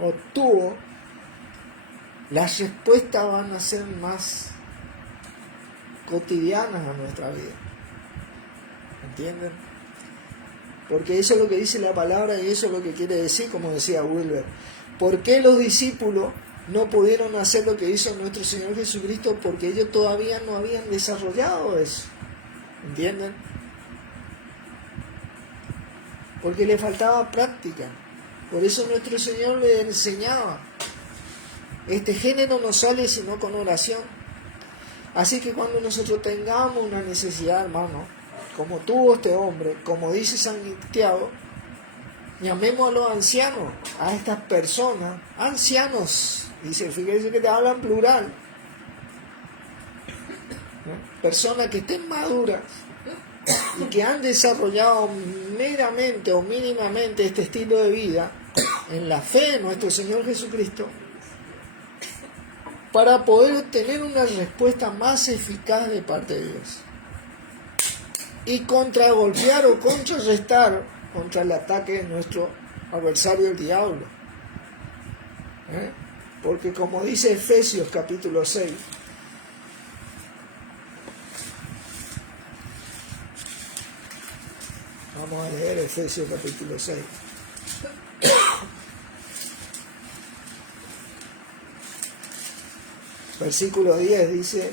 obtuvo, las respuestas van a ser más cotidianas a nuestra vida. ¿Entienden? Porque eso es lo que dice la palabra y eso es lo que quiere decir, como decía Wilber. ¿Por qué los discípulos no pudieron hacer lo que hizo nuestro Señor Jesucristo? Porque ellos todavía no habían desarrollado eso. ¿Entienden? Porque le faltaba práctica. Por eso nuestro Señor le enseñaba. Este género no sale sino con oración. Así que cuando nosotros tengamos una necesidad, hermano, como tuvo este hombre, como dice Santiago, llamemos a los ancianos, a estas personas, ancianos, dice, fíjense que te hablan plural, ¿no? Personas que estén maduras y que han desarrollado meramente o mínimamente este estilo de vida en la fe de nuestro Señor Jesucristo, para poder obtener una respuesta más eficaz de parte de Dios y contragolpear o contrarrestar contra el ataque de nuestro adversario, el diablo. Porque como dice Efesios capítulo 6, vamos a leer Efesios capítulo 6. Versículo 10 dice: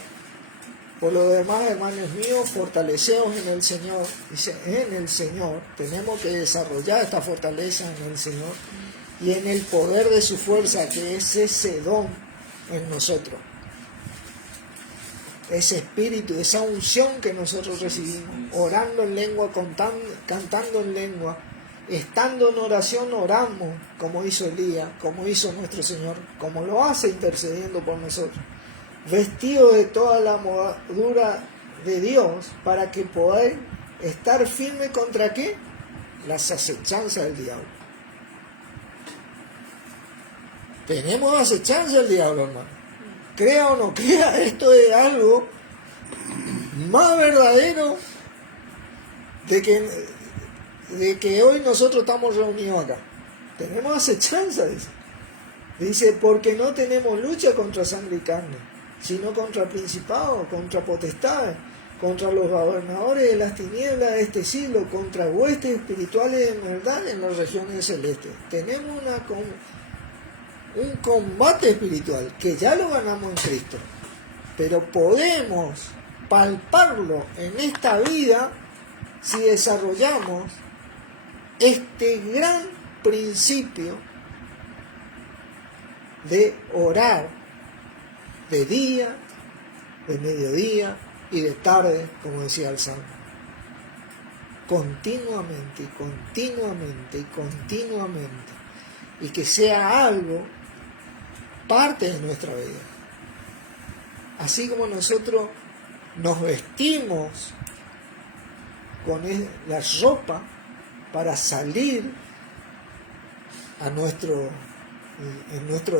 por lo demás, hermanos míos, fortaleceos en el Señor. Dice, en el Señor. Tenemos que desarrollar esta fortaleza en el Señor y en el poder de su fuerza, que es ese don en nosotros. Ese espíritu, esa unción que nosotros recibimos, orando en lengua, cantando en lengua, estando en oración, oramos, como hizo Elías, como hizo nuestro Señor, como lo hace intercediendo por nosotros, vestido de toda la armadura de Dios, para que podáis estar firme contra ¿qué? Las acechanzas del diablo. Tenemos acechanzas del diablo, hermano. Crea o no crea, esto es algo más verdadero de que hoy nosotros estamos reunidos acá. Tenemos acechanza, dice, porque no tenemos lucha contra sangre y carne, sino contra principados, contra potestades, contra los gobernadores de las tinieblas de este siglo, contra huestes espirituales de maldad en las regiones celestes. Tenemos un combate espiritual que ya lo ganamos en Cristo, pero podemos palparlo en esta vida si desarrollamos este gran principio de orar de día, de mediodía y de tarde, como decía el Salmo, continuamente y continuamente y continuamente, y que sea algo parte de nuestra vida. Así como nosotros nos vestimos con la ropa para salir en nuestro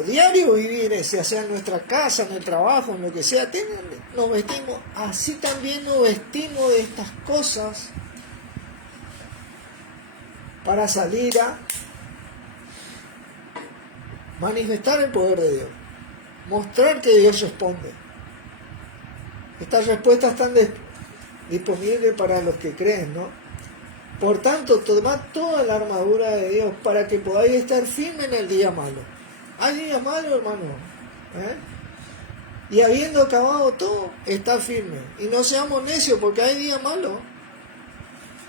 diario vivir, sea en nuestra casa, en el trabajo, en lo que sea, nos vestimos, así también nos vestimos de estas cosas para salir a manifestar el poder de Dios, mostrar que Dios responde. Estas respuestas están disponibles para los que creen, ¿no? Por tanto, tomad toda la armadura de Dios para que podáis estar firmes en el día malo. Hay días malos, hermano, y habiendo acabado todo, estar firme. Y no seamos necios, porque hay días malos.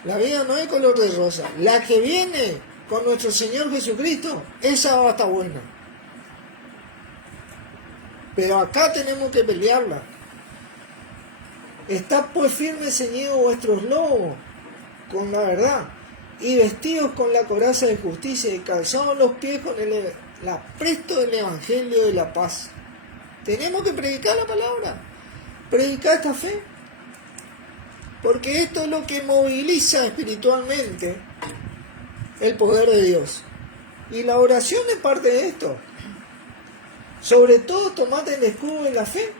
La vida no es color de rosa. La que viene con nuestro Señor Jesucristo, esa va a estar buena. Pero acá tenemos que pelearla. Estad pues firmes, ceñidos vuestros lomos con la verdad, y vestidos con la coraza de justicia, y calzados los pies con el apresto del evangelio de la paz. Tenemos que predicar la palabra, predicar esta fe, porque esto es lo que moviliza espiritualmente el poder de Dios, y la oración es parte de esto. Sobre todo, tomad el escudo de la fe,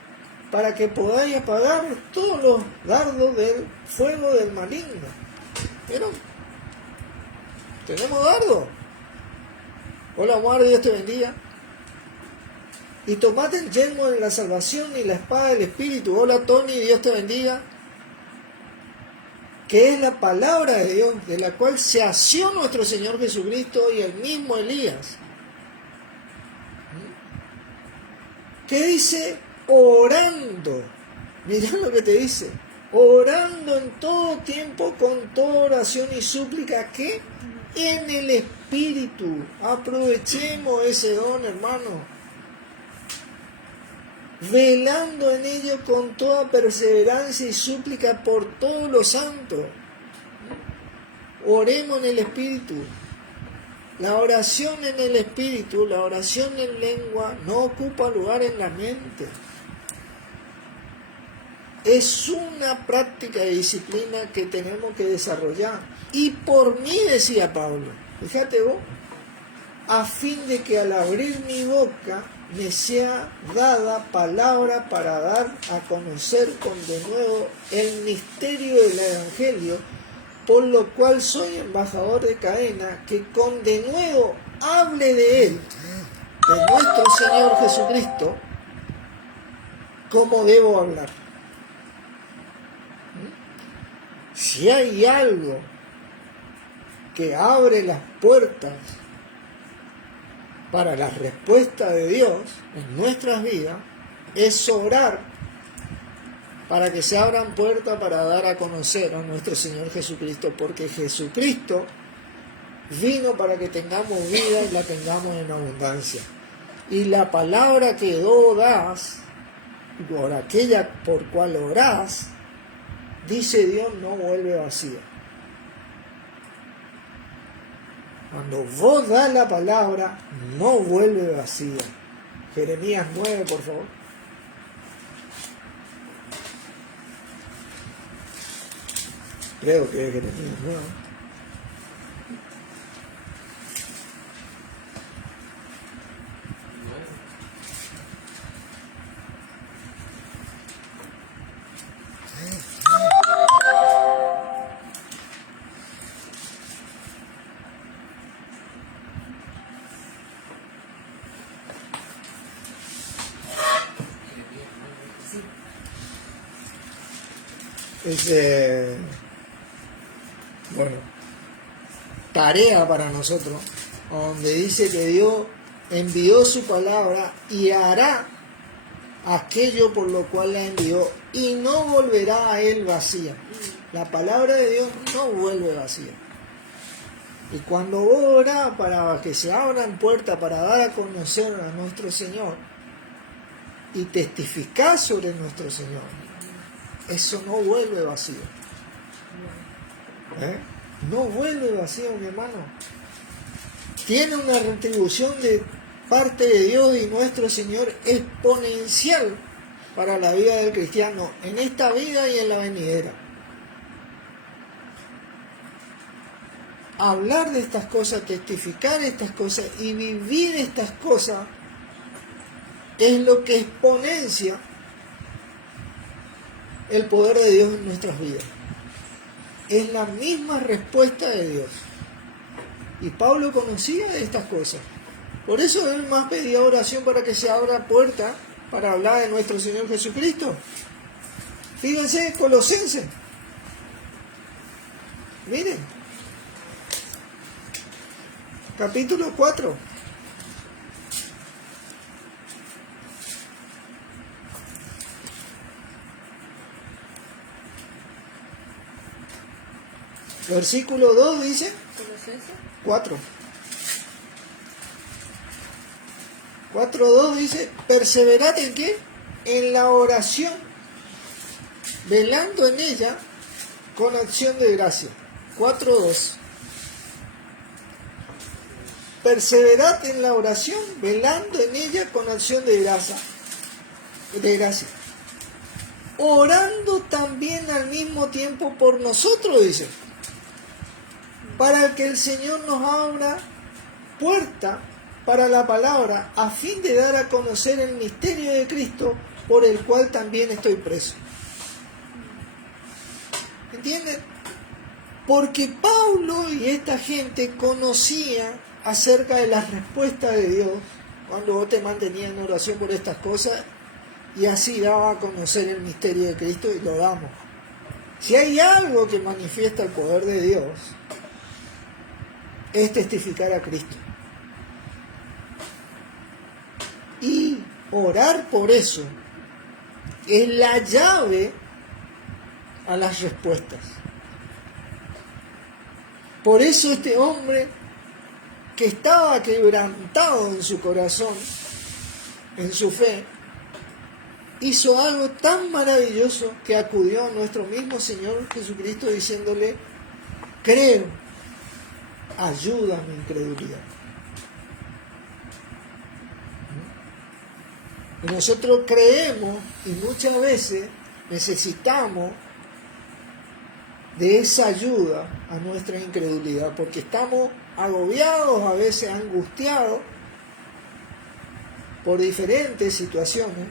para que podáis apagar todos los dardos del fuego del maligno. ¿Vieron? Tenemos dardo. Hola, Omar, Dios te bendiga. Y tomad el yelmo de la salvación y la espada del Espíritu. Hola, Tony, Dios te bendiga. Que es la palabra de Dios, de la cual se asió nuestro Señor Jesucristo y el mismo Elías. ¿Qué dice? Orando. Mirá lo que te dice. Orando en todo tiempo con toda oración y súplica, ¿qué? En el Espíritu. Aprovechemos ese don, hermano. Velando en ello con toda perseverancia y súplica por todos los santos. Oremos en el Espíritu. La oración en el Espíritu, la oración en lengua, no ocupa lugar en la mente. Es una práctica de disciplina que tenemos que desarrollar. Y por mí, decía Pablo, fíjate vos, a fin de que al abrir mi boca me sea dada palabra para dar a conocer con denuedo el misterio del Evangelio, por lo cual soy embajador de cadena, que con denuedo hable de él, de nuestro Señor Jesucristo, como debo hablar. Si hay algo que abre las puertas para la respuesta de Dios en nuestras vidas, es orar para que se abran puertas para dar a conocer a nuestro Señor Jesucristo, porque Jesucristo vino para que tengamos vida y la tengamos en abundancia. Y la palabra que das, por aquella por cual orás, dice Dios, no vuelve vacía. Cuando vos das la palabra, no vuelve vacía. Jeremías 9, por favor. Creo que es Jeremías 9. Bueno, tarea para nosotros, donde dice que Dios envió su palabra y hará aquello por lo cual la envió y no volverá a él vacía. La palabra de Dios no vuelve vacía. Y cuando vos orás para que se abran puertas para dar a conocer a nuestro Señor y testificar sobre nuestro Señor, eso no vuelve vacío. No vuelve vacío, mi hermano. Tiene una retribución de parte de Dios y nuestro Señor exponencial para la vida del cristiano en esta vida y en la venidera. Hablar de estas cosas, testificar estas cosas y vivir estas cosas es lo que exponencia el poder de Dios en nuestras vidas. Es la misma respuesta de Dios. Y Pablo conocía de estas cosas. Por eso él más pedía oración para que se abra puerta para hablar de nuestro Señor Jesucristo. Fíjense, Colosenses. Miren. Capítulo 4. Versículo 2 dice. 4. 4.2 dice, perseverad en qué? En la oración, velando en ella con acción de gracia. 4.2. Perseverad en la oración, velando en ella con acción de gracia. Orando también al mismo tiempo por nosotros, dice, para que el Señor nos abra puerta para la palabra, a fin de dar a conocer el misterio de Cristo, por el cual también estoy preso. ¿Entienden? Porque Pablo y esta gente conocían acerca de las respuestas de Dios cuando vos te mantenías en oración por estas cosas, y así daba a conocer el misterio de Cristo, y lo damos. Si hay algo que manifiesta el poder de Dios, es testificar a Cristo. Y orar por eso es la llave a las respuestas. Por eso este hombre, que estaba quebrantado en su corazón, en su fe, hizo algo tan maravilloso que acudió a nuestro mismo Señor Jesucristo diciéndole, creo, ayuda a mi incredulidad. Y nosotros creemos y muchas veces necesitamos de esa ayuda a nuestra incredulidad, porque estamos agobiados, a veces angustiados por diferentes situaciones.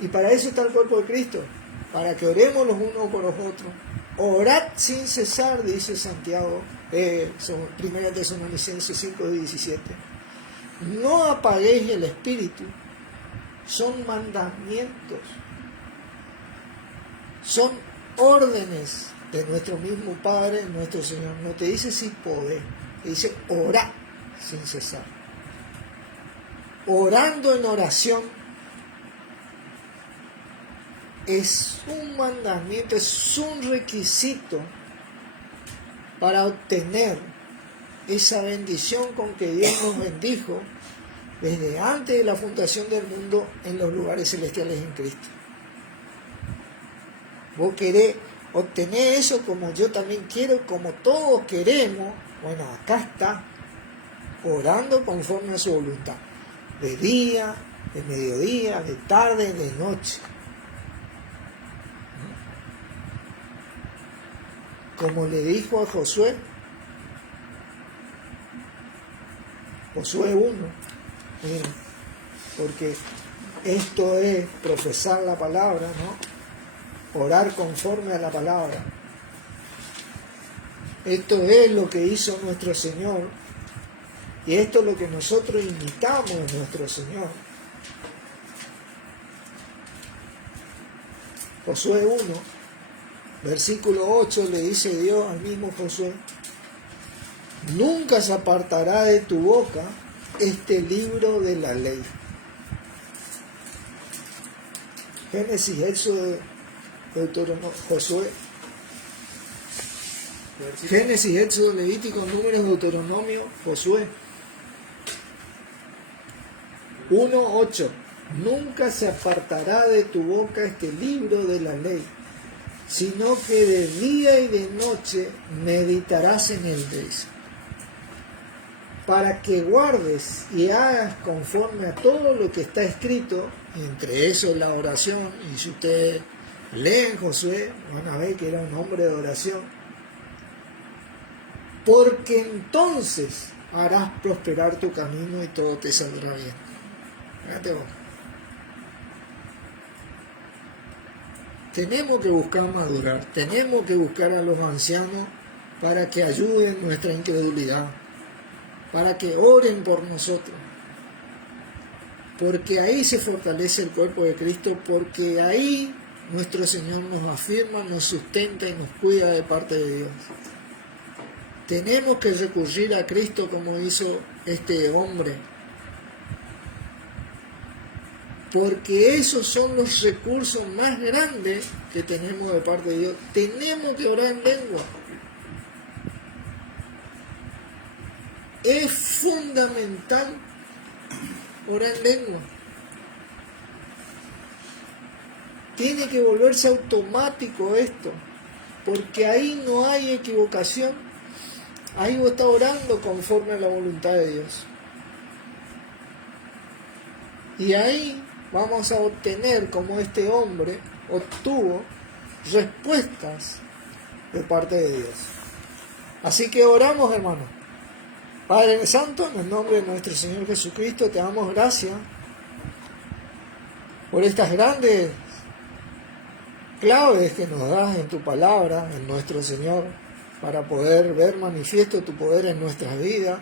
Y para eso está el cuerpo de Cristo, para que oremos los unos por los otros. Orad sin cesar, dice Santiago, 1 Tesalonicenses 5:17. No apaguéis el espíritu. Son mandamientos, son órdenes de nuestro mismo Padre, nuestro Señor. No te dice si podés, te dice orá sin cesar. Orando en oración es un mandamiento, es un requisito para obtener esa bendición con que Dios nos bendijo desde antes de la fundación del mundo en los lugares celestiales en Cristo. Vos querés obtener eso como yo también quiero, como todos queremos. Bueno, acá está, orando conforme a su voluntad, de día, de mediodía, de tarde, de noche. Como le dijo a Josué, Josué 1, porque esto es profesar la palabra, ¿no? Orar conforme a la palabra. Esto es lo que hizo nuestro Señor, y esto es lo que nosotros imitamos de nuestro Señor. Josué 1, versículo 8, le dice Dios al mismo Josué: nunca se apartará de tu boca este libro de la ley. Génesis, Éxodo, Deuteronomio, Josué. Génesis, Éxodo, Levítico, Números, Deuteronomio, Josué. 1:8. Nunca se apartará de tu boca este libro de la ley, sino que de día y de noche meditarás en él, para que guardes y hagas conforme a todo lo que está escrito, y entre eso la oración. Y si ustedes leen Josué, van a ver que era un hombre de oración, porque entonces harás prosperar tu camino y todo te saldrá bien. Fíjate vos. Tenemos que buscar madurar, tenemos que buscar a los ancianos para que ayuden nuestra incredulidad, para que oren por nosotros, porque ahí se fortalece el cuerpo de Cristo, porque ahí nuestro Señor nos afirma, nos sustenta y nos cuida de parte de Dios. Tenemos que recurrir a Cristo como hizo este hombre, porque esos son los recursos más grandes que tenemos de parte de Dios. Tenemos que orar en lengua. Es fundamental orar en lengua. Tiene que volverse automático esto, porque ahí no hay equivocación. Ahí vos estás orando conforme a la voluntad de Dios. Y ahí vamos a obtener, como este hombre obtuvo, respuestas de parte de Dios. Así que oramos, hermanos. Padre Santo, en el nombre de nuestro Señor Jesucristo, te damos gracias por estas grandes claves que nos das en tu palabra, en nuestro Señor, para poder ver manifiesto tu poder en nuestras vidas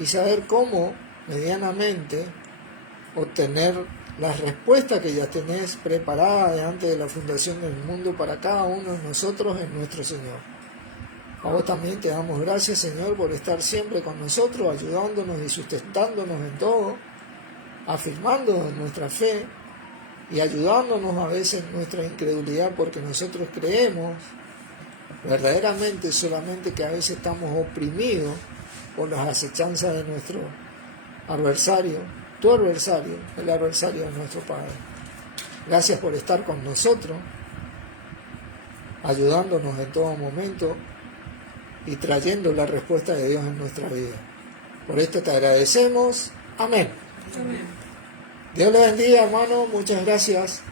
y saber cómo, medianamente, obtener las respuestas que ya tenés preparadas antes de la fundación del mundo para cada uno de nosotros en nuestro Señor. A vos también te damos gracias, Señor, por estar siempre con nosotros, ayudándonos y sustentándonos en todo, afirmando nuestra fe y ayudándonos a veces en nuestra incredulidad, porque nosotros creemos verdaderamente solamente que a veces estamos oprimidos por las acechanzas de nuestro adversario, tu adversario, el adversario de nuestro Padre. Gracias por estar con nosotros, ayudándonos en todo momento y trayendo la respuesta de Dios en nuestra vida. Por esto te agradecemos. Amén. Amén. Dios le bendiga, hermano. Muchas gracias.